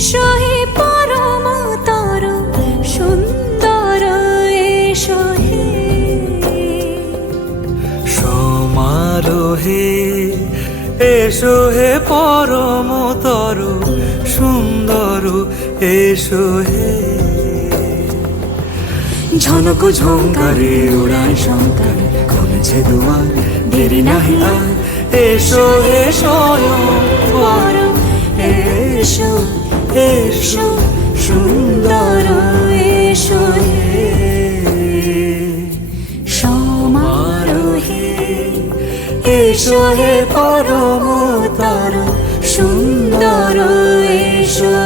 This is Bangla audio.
এসো হে পরমতর সুন্দর, এসো হে সমারোহে, এসো হে পরমতর সুন্দর, এসো হে। ঝনক ঝঙ্কারে উড়ায় শঙ্কার, খুলছে দুয়ার, দেরি নাহি আর। এসো হে স্বয়ং বর, এসো এসো সুন্দর, এসো হে। সমারোহে, এসো হে পরমতর সুন্দর, এসো